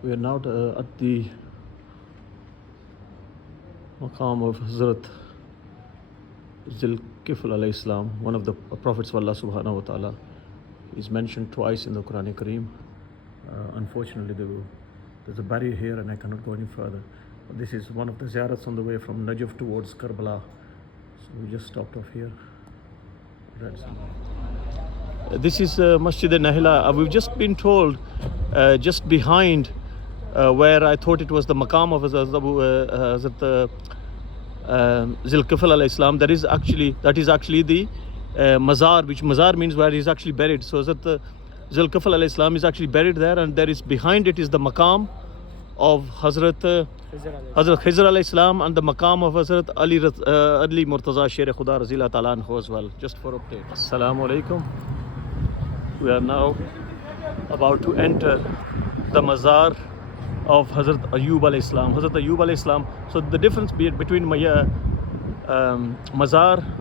We are now at the maqam of Hazrat Zulkifl alayhi salam, one of the prophets of Allah subhanahu wa ta'ala. Is mentioned twice in the Quran Kareem. Unfortunately, there's a barrier here and I cannot go any further. This is one of the Ziarats on the way from Najaf towards Karbala. So we just stopped off here. This is Masjid al-Hilla. We've just been told just behind where I thought it was the maqam of Hazrat Zulkifl alayhi salam, that is actually the mazar, which mazar means where he's actually buried. So Hazrat Zulkifl alayhi salam is actually buried there, and there is behind it is the maqam of Hazrat Khizr alayhi salam and the maqam of Hazrat Ali Murtaza Sher Khuda Razila Ta'ala anhu as well. Just for update. Assalamu alaikum. We are now about to enter the mazar of Hazrat Ayyub alayhi salam. Hazrat Ayyub alayhi salam. So the difference between mazar and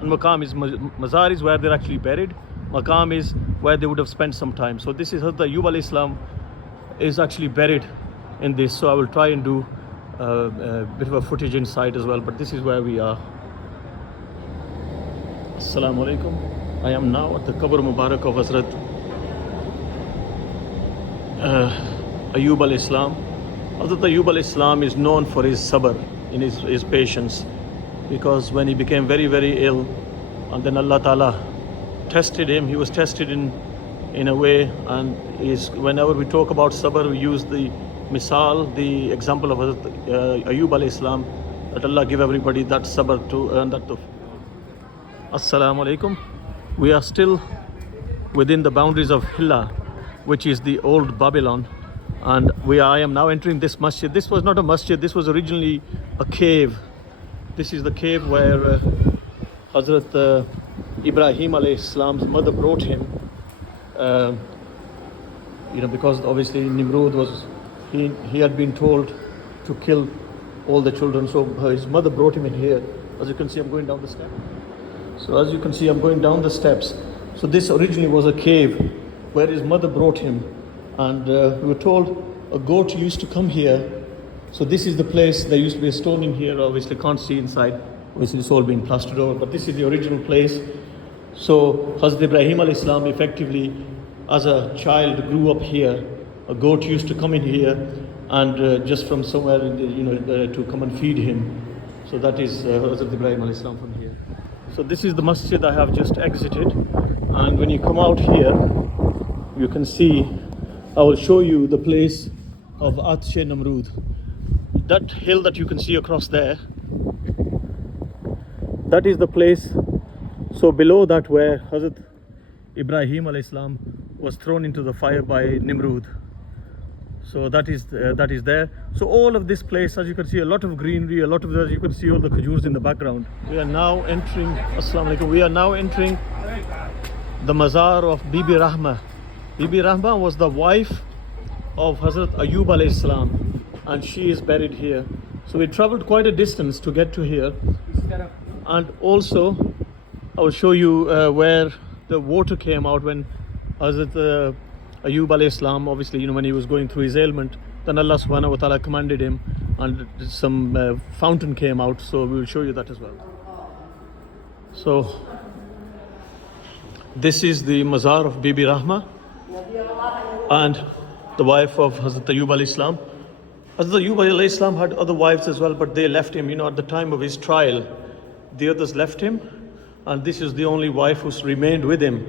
maqam is mazar is where they're actually buried. Maqam is where they would have spent some time. So this is Hazrat Ayyub alayhi salam is actually buried in this. So I will try and do a bit of a footage inside as well. But this is where we are. Assalamu alaikum. I am now at the Qabr Mubarak of Hazrat Ayyub alayhi salam. Hazrat Ayyub alayhi salam is known for his sabr, in his patience, because when he became very, very ill, and then Allah Ta'ala tested him, he was tested in a way, and whenever we talk about sabr, we use the misal, the example of Hazrat Ayyub alayhi salam, that Allah give everybody that sabr to earn that tawfiq. Assalamu alaikum. We are still within the boundaries of Hilla, which is the old Babylon. And I am now entering this masjid. This was not a masjid, this was originally a cave. This is the cave where Hazrat Ibrahim alayhi salam's mother brought him. Because obviously Nimrod he had been told to kill all the children. So his mother brought him in here. As you can see, I'm going down the steps. So this originally was a cave where his mother brought him. And we were told a goat used to come here. So this is the place. There used to be a stone in here. Obviously can't see inside. Obviously it's all been plastered over. But this is the original place. So Hazrat Ibrahim alayhi salam effectively, as a child, grew up here. A goat used to come in here, and just from somewhere, to come and feed him. So that is Hazrat Ibrahim alayhi salam from here. So this is the masjid I have just exited. And when you come out here, you can see. I will show you the place of Atshe Namrud. That hill that you can see across there, that is the place. So below that, where Hazrat Ibrahim alayhi salam was thrown into the fire by Nimrud. So that is there. So all of this place, as you can see, a lot of greenery, a lot of you can see all the khajurs in the background. We are now entering. Assalamu alaikum. We are now entering the mazar of Bibi Rahma. Bibi Rahma was the wife of Hazrat Ayyub alayhi salam, and she is buried here. So we traveled quite a distance to get to here. And also I will show you where the water came out when Hazrat Ayyub alayhi salam, obviously when he was going through his ailment, then Allah subhanahu wa ta'ala commanded him and some fountain came out. So we will show you that as well. So this is the mazar of Bibi Rahma and the wife of Hazrat Ayyub alayhi salam. Hazrat Ayyub alayhi salam had other wives as well, but they left him. At the time of his trial, the others left him, and this is the only wife who's remained with him.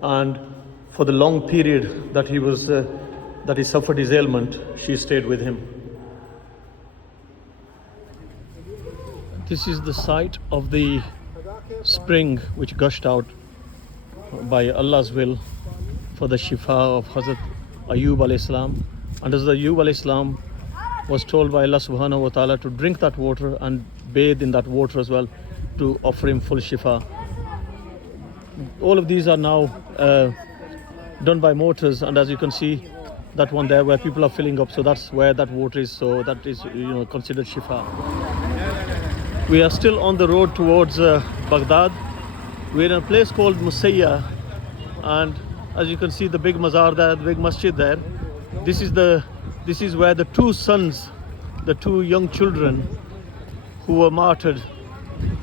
And for the long period that he suffered his ailment, she stayed with him. This is the site of the spring which gushed out by Allah's will for the shifa of Hazrat Ayyub alayhi salam. And Hazrat Ayyub alayhi salam was told by Allah subhanahu wa ta'ala to drink that water and bathe in that water as well, to offer him full shifa. All of these are now done by mortars, and as you can see, that one there where people are filling up, so that's where that water is. So that is considered shifa. We are still on the road towards Baghdad. We're in a place called Musayya, and as you can see the big mazar there, the big masjid there. This is the This is where the two sons, the two young children who were martyred,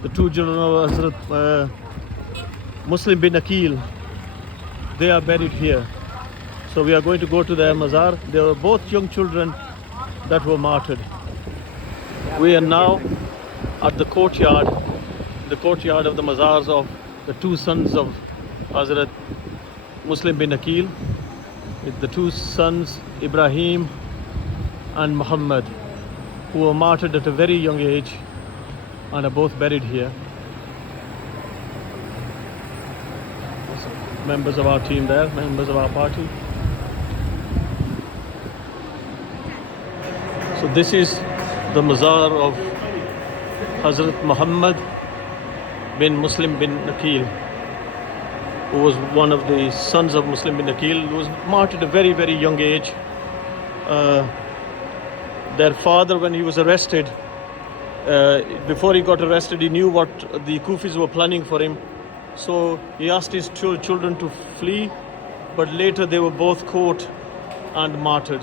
the two children of Hazrat Muslim bin Aqil, they are buried here. So we are going to go to their mazar. They were both young children that were martyred. We are now at the courtyard of the mazars of the two sons of Hazrat Muslim bin Aqil, with the two sons Ibrahim and Muhammad, who were martyred at a very young age and are both buried here. Members of our team there, members of our party. So this is the mazar of Hazrat Muhammad bin Muslim bin Aqil, who was one of the sons of Muslim bin Aqil, who was martyred at a very, very young age. Their father, when he was arrested, before he got arrested, he knew what the Kufis were planning for him. So he asked his children to flee, but later they were both caught and martyred.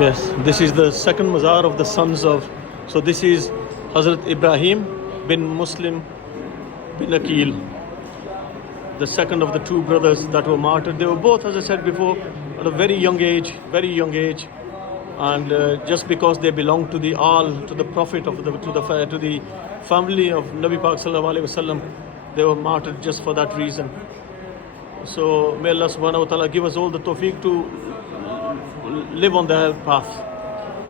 Yes, this is the second mazar of the sons of. So this is Hazrat Ibrahim bin Muslim bin Aqil, the second of the two brothers that were martyred. They were both, as I said before, at a very young age, and just because they belonged to the to the Prophet of to the family of Nabi Pak Sallallahu Alaihi Wasallam, they were martyred just for that reason. So may Allah Subhanahu wa Taala give us all the tawfiq to live on their path.